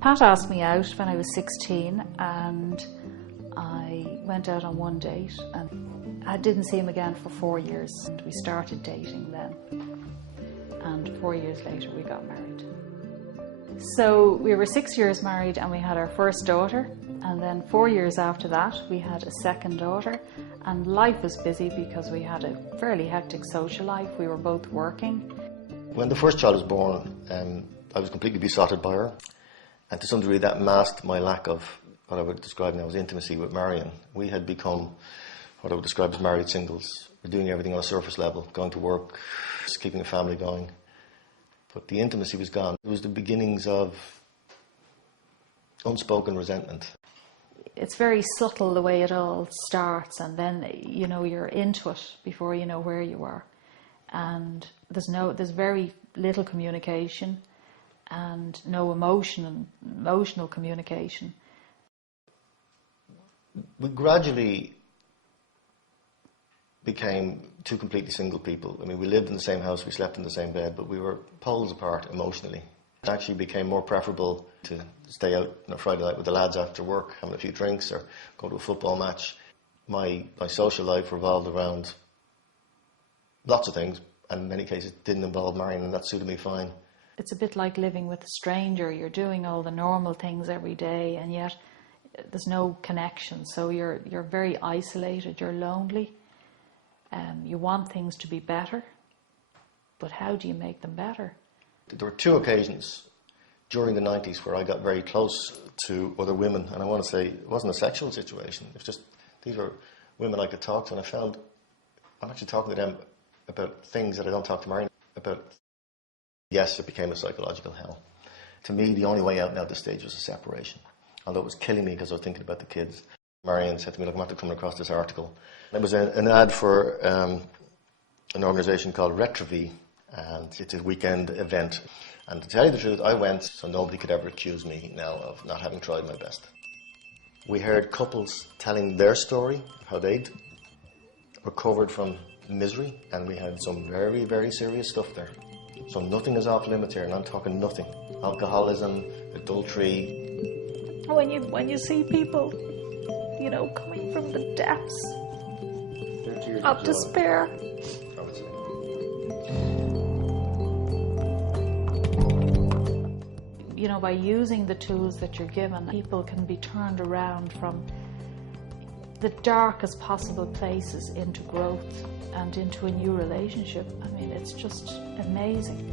Pat asked me out when I was 16 and I went out on one date and I didn't see him again for 4 years. And we started dating then, and 4 years later we got married. So we were 6 years married and we had our first daughter, and then 4 years after that we had a second daughter, and life was busy because we had a fairly hectic social life. We were both working. When the first child was born, I was completely besotted by her, and to some degree that masked my lack of what I would describe now as intimacy with Marion. We had become what I would describe as married singles. We're doing everything on a surface level, going to work, just keeping a family going. But the intimacy was gone. It was the beginnings of unspoken resentment. It's very subtle the way it all starts, and then you're into it before you know where you are. And there's very little communication and no emotional communication. We gradually became two completely single people. I mean, we lived in the same house, we slept in the same bed, but we were poles apart emotionally. It actually became more preferable to stay out on a Friday night with the lads after work, having a few drinks, or go to a football match. My social life revolved around lots of things, and in many cases didn't involve Marion, and that suited me fine. It's a bit like living with a stranger. You're doing all the normal things every day, and yet there's no connection. So you're very isolated, you're lonely. You want things to be better, but how do you make them better? There were two occasions during the 90s where I got very close to other women, and I want to say it wasn't a sexual situation. It was just, these were women I could talk to, and I found I'm actually talking to them about things that I don't talk to Marion about. Yes, it became a psychological hell. To me, the only way out now at this stage was a separation, although it was killing me because I was thinking about the kids. Marion said to me, look, I'm after coming across this article. And it was an ad for an organisation called Retrouvaille, and it's a weekend event. And to tell you the truth, I went so nobody could ever accuse me now of not having tried my best. We heard couples telling their story, how they'd recovered from misery, and we had some very, very serious stuff there. So nothing is off limits here, and I'm talking nothing. Alcoholism, adultery. When you see people, coming from the depths of despair. I would say. By using the tools that you're given, people can be turned around from the darkest possible places into growth and into a new relationship. I mean, it's just amazing.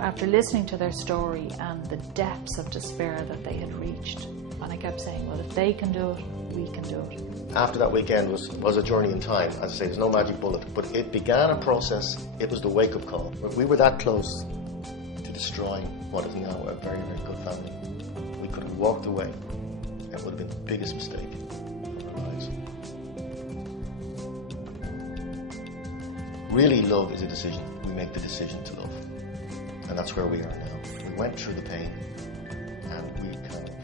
After listening to their story and the depths of despair that they had reached, and I kept saying, well, if they can do it, we can do it. After that weekend was a journey in time. As I say, there's no magic bullet, but it began a process. It was the wake-up call. We were that close to destroying what is now a very, very good family. We could have walked away. It would have been the biggest mistake of our lives. Really, love is a decision. We make the decision to love. And that's where we are now. We went through the pain, and we kind of